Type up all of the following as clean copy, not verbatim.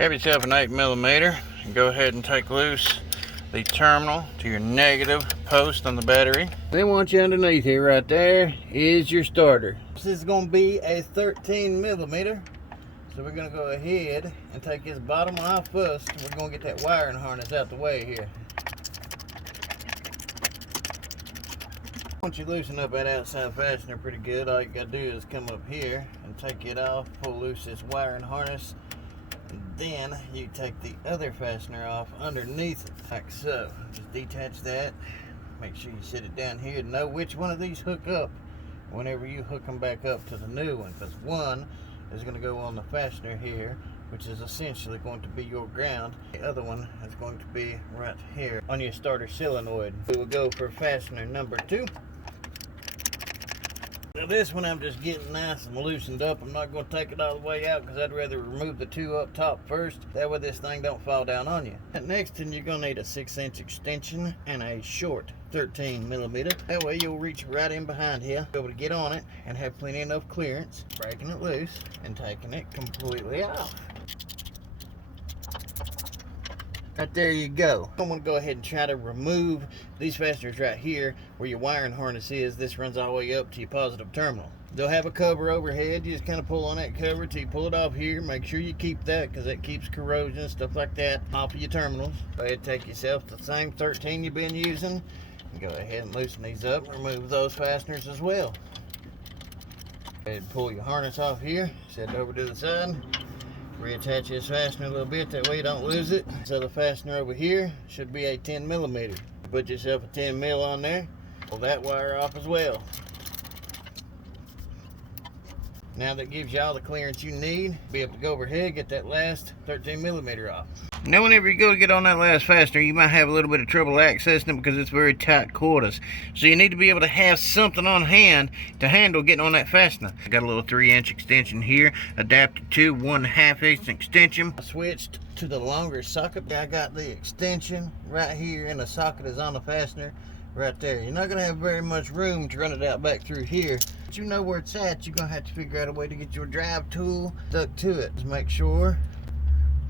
Grab yourself an 8mm and go ahead and take loose the terminal to your negative post on the battery. Then once you underneath here, right there, is your starter. This is going to be a 13mm. So we're going to go ahead and take this bottom one off first. We're going to get that wiring harness out the way here. Once you loosen up that outside fastener pretty good, all you got to do is come up here and take it off, pull loose this wiring harness, and then you take the other fastener off underneath it, like so. Just detach that. Make sure you set it down here and know which one of these hook up whenever you hook them back up to the new one, because one is going to go on the fastener here, which is essentially going to be your ground. The other one is going to be right here on your starter solenoid. We will go for fastener number 2. Now this one I'm just getting nice and loosened up. I'm not going to take it all the way out because I'd rather remove the 2 up top first. That way this thing don't fall down on you. And next thing you're going to need a 6-inch extension and a short 13mm. That way you'll reach right in behind here, be able to get on it and have plenty enough clearance, breaking it loose and taking it completely off. Right there you go. I'm going to go ahead and try to remove these fasteners right here where your wiring harness is. This runs all the way up to your positive terminal. They'll have a cover overhead. You just kind of pull on that cover till you pull it off here. Make sure you keep that because that keeps corrosion, stuff like that, off of your terminals. Go ahead and take yourself the same 13 you've been using and go ahead and loosen these up and remove those fasteners as well. Go ahead and pull your harness off here, set it over to the side. Reattach this fastener a little bit, that way you don't lose it. So the fastener over here should be a 10mm. Put yourself a 10mm on there, pull that wire off as well. Now that gives you all the clearance you need, be able to go overhead, get that last 13mm off. Now whenever you go to get on that last fastener, you might have a little bit of trouble accessing it because it's very tight quarters. So you need to be able to have something on hand to handle getting on that fastener. I got a little 3-inch extension here, adapted to 1/2-inch extension. I switched to the longer socket. I got the extension right here and the socket is on the fastener right there. You're not going to have very much room to run it out back through here. But you know where it's at. You're going to have to figure out a way to get your drive tool stuck to it. Just make sure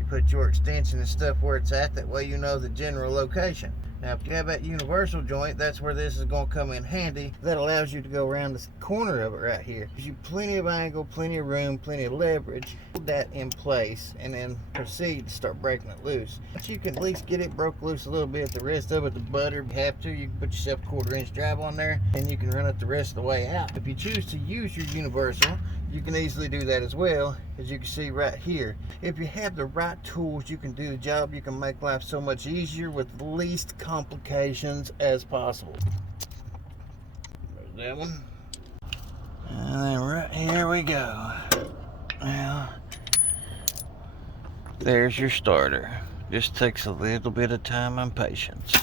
you put your extension and stuff where it's at. That way you know the general location. Now if you have that universal joint, that's where this is going to come in handy. That allows you to go around the corner of it right here. Gives you plenty of angle, plenty of room, plenty of leverage. Hold that in place and then proceed to start breaking it loose. But you can at least get it broke loose a little bit. The rest of it, the butter, if you have to, you can put yourself a 1/4-inch drive on there and you can run it the rest of the way out. If you choose to use your universal, you can easily do that as well, as you can see right here. If you have the right tools, you can do the job. You can make life so much easier with the least complications as possible. There's that one. And then right here we go. Well, there's your starter. Just takes a little bit of time and patience.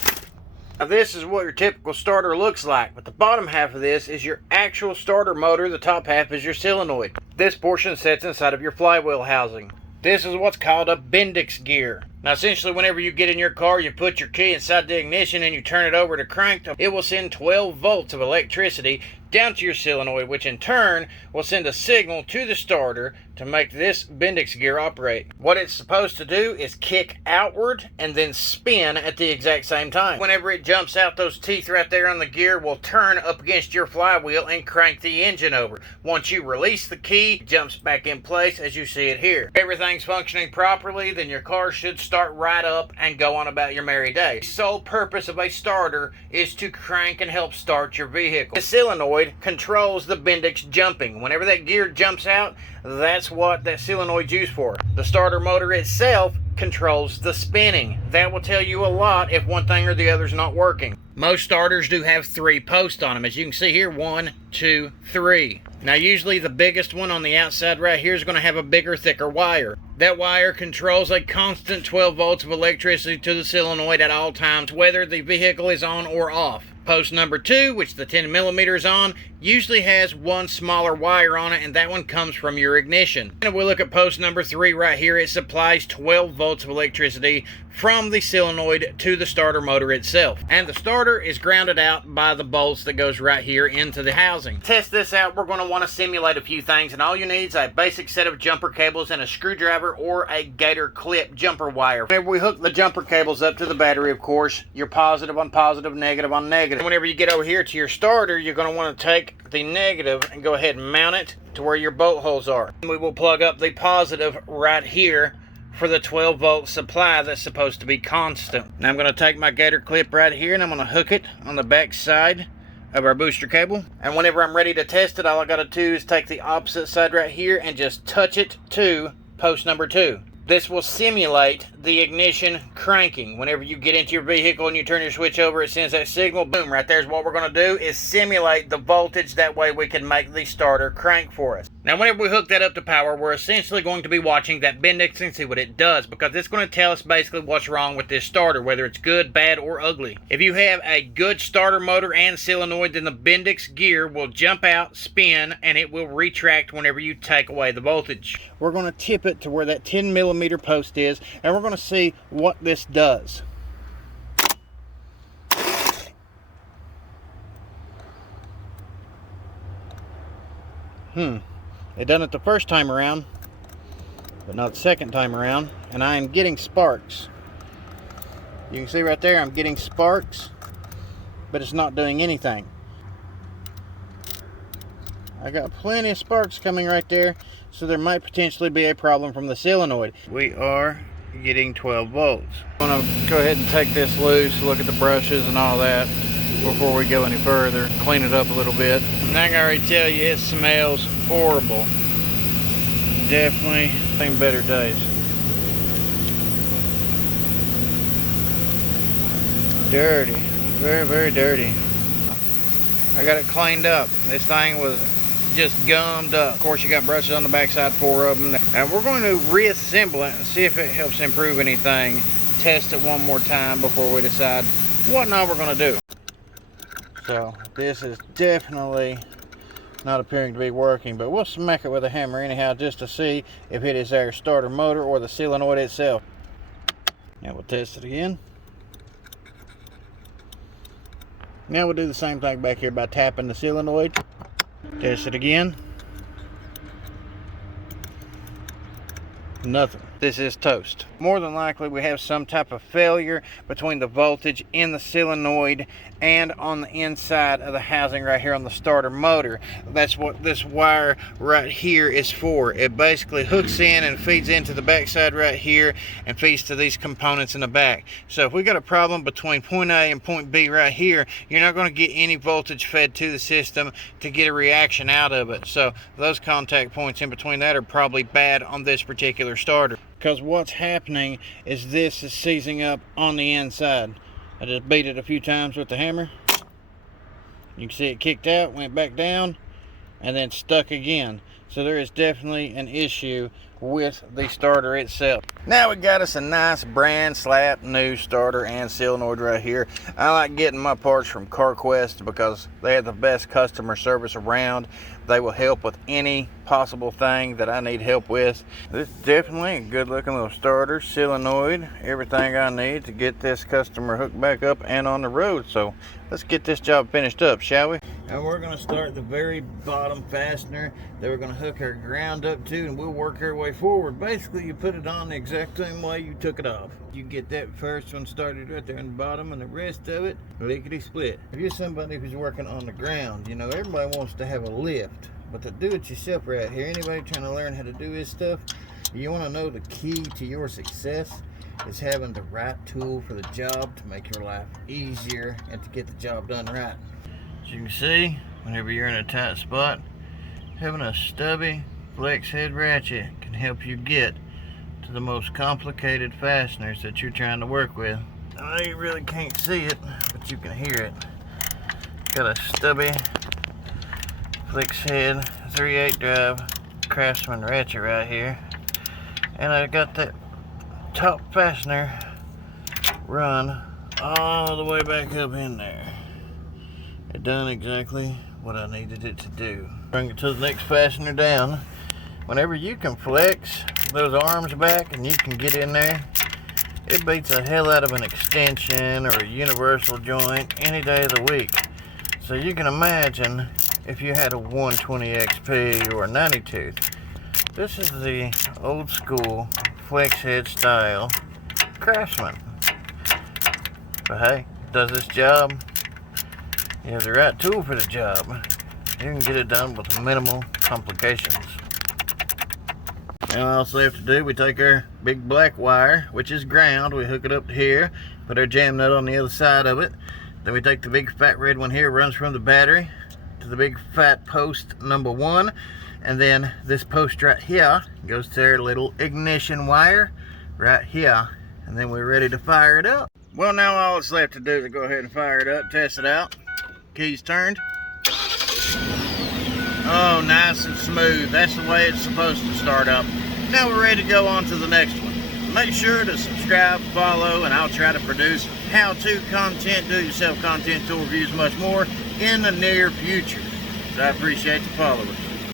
Now this is what your typical starter looks like, but the bottom half of this is your actual starter motor. The top half is your solenoid. This portion sits inside of your flywheel housing. This is what's called a Bendix gear. Now essentially whenever you get in your car, you put your key inside the ignition and you turn it over to crank. It will send 12 volts of electricity down to your solenoid, which in turn will send a signal to the starter to make this Bendix gear operate. What it's supposed to do is kick outward and then spin at the exact same time. Whenever it jumps out, those teeth right there on the gear will turn up against your flywheel and crank the engine over. Once you release the key, it jumps back in place as you see it here. If everything's functioning properly, then your car should start right up and go on about your merry day. The sole purpose of a starter is to crank and help start your vehicle. The solenoid controls the Bendix jumping. Whenever that gear jumps out, that's what that solenoid's used for. The starter motor itself controls the spinning. That will tell you a lot if one thing or the other is not working. Most starters do have 3 posts on them. As you can see here, 1, 2, 3. Now usually the biggest one on the outside right here is going to have a bigger, thicker wire. That wire controls a constant 12 volts of electricity to the solenoid at all times, whether the vehicle is on or off. Post number 2, which the 10mm is on, usually has one smaller wire on it, and that one comes from your ignition. And if we look at post number 3 right here, it supplies 12 volts of electricity from the solenoid to the starter motor itself. And the starter is grounded out by the bolts that goes right here into the housing. To test this out, we're going to want to simulate a few things, and all you need is a basic set of jumper cables and a screwdriver or a gator clip jumper wire. Whenever we hook the jumper cables up to the battery, of course, you're positive on positive, negative on negative. And whenever you get over here to your starter, you're going to want to take the negative and go ahead and mount it to where your bolt holes are. And we will plug up the positive right here for the 12 volt supply that's supposed to be constant. Now I'm going to take my gator clip right here and I'm going to hook it on the back side of our booster cable. And whenever I'm ready to test it, all I got to do is take the opposite side right here and just touch it to post number 2. This will simulate the ignition cranking. Whenever you get into your vehicle and you turn your switch over, it sends that signal. Boom, right there's what we're going to do is simulate the voltage. That way we can make the starter crank for us. Now whenever we hook that up to power, we're essentially going to be watching that Bendix and see what it does, because it's going to tell us basically what's wrong with this starter, whether it's good, bad, or ugly. If you have a good starter motor and solenoid, then the Bendix gear will jump out, spin, and it will retract whenever you take away the voltage. We're going to tip it to where that 10 millimeter post is, and we're going to see what this does. It done it the first time around, but not the second time around, and I am getting sparks. You can see right there I'm getting sparks, but it's not doing anything. I got plenty of sparks coming right there, so there might potentially be a problem from the solenoid. We are getting 12 volts. I'm going to go ahead and take this loose, look at the brushes and all that before we go any further, clean it up a little bit. And I can already tell you it smells horrible. Definitely seen better days. Dirty, very, very dirty. I got it cleaned up. This thing was just gummed up. Of course, you got brushes on the backside, 4 of them. And we're going to reassemble it and see if it helps improve anything. Test it one more time before we decide what now we're going to do. So this is definitely not appearing to be working, but we'll smack it with a hammer anyhow just to see if it is our starter motor or the solenoid itself. Now we'll test it again. Now we'll do the same thing back here by tapping the solenoid. Test it again. Nothing. This is toast. More than likely we have some type of failure between the voltage in the solenoid and on the inside of the housing right here on the starter motor. That's what this wire right here is for. It basically hooks in and feeds into the backside right here and feeds to these components in the back. So if we got a problem between point A and point B right here, you're not going to get any voltage fed to the system to get a reaction out of it. So those contact points in between that are probably bad on this particular starter. Because what's happening is this is seizing up on the inside. I just beat it a few times with the hammer. You can see it kicked out, went back down, and then stuck again. So there is definitely an issue with the starter itself. Now we got us a nice brand slap new starter and solenoid right here. I like getting my parts from CarQuest because they have the best customer service around. They will help with any possible thing that I need help with. This is definitely a good looking little starter, solenoid, everything I need to get this customer hooked back up and on the road. So let's get this job finished up, shall we? And we're going to start the very bottom fastener that we're going to hook our ground up to, and we'll work our way forward. Basically, you put it on the exact same way you took it off. You get that first one started right there in the bottom, and the rest of it lickety split. If you're somebody who's working on the ground, you know, everybody wants to have a lift, but to do it yourself right here, anybody trying to learn how to do this stuff, you want to know the key to your success is having the right tool for the job to make your life easier and to get the job done right. As you can see, whenever you're in a tight spot, having a stubby flex head ratchet can help you get to the most complicated fasteners that you're trying to work with. I know you really can't see it, but you can hear it. Got a stubby flex head 3/8 drive Craftsman ratchet right here, and I got that top fastener run all the way back up in there. It done exactly what I needed it to do. Bring it to the next fastener down. Whenever you can flex those arms back and you can get in there, it beats the hell out of an extension or a universal joint any day of the week. So you can imagine if you had a 120 XP or a 92. This is the old school flex head style Craftsman. But hey, does this job. You have the right tool for the job. You can get it done with minimal complications. Now all else left to do, we take our big black wire, which is ground, we hook it up to here, put our jam nut on the other side of it. Then we take the big fat red one here, runs from the battery to the big fat post number 1. And then this post right here goes to our little ignition wire right here. And then we're ready to fire it up. Well, now all it's left to do is to go ahead and fire it up, test it out. Keys turned. Oh, nice and smooth. That's the way it's supposed to start up. Now we're ready to go on to the next one. Make sure to subscribe, follow, and I'll try to produce how-to content, do-yourself content, tool reviews, much more in the near future. So I appreciate the followers.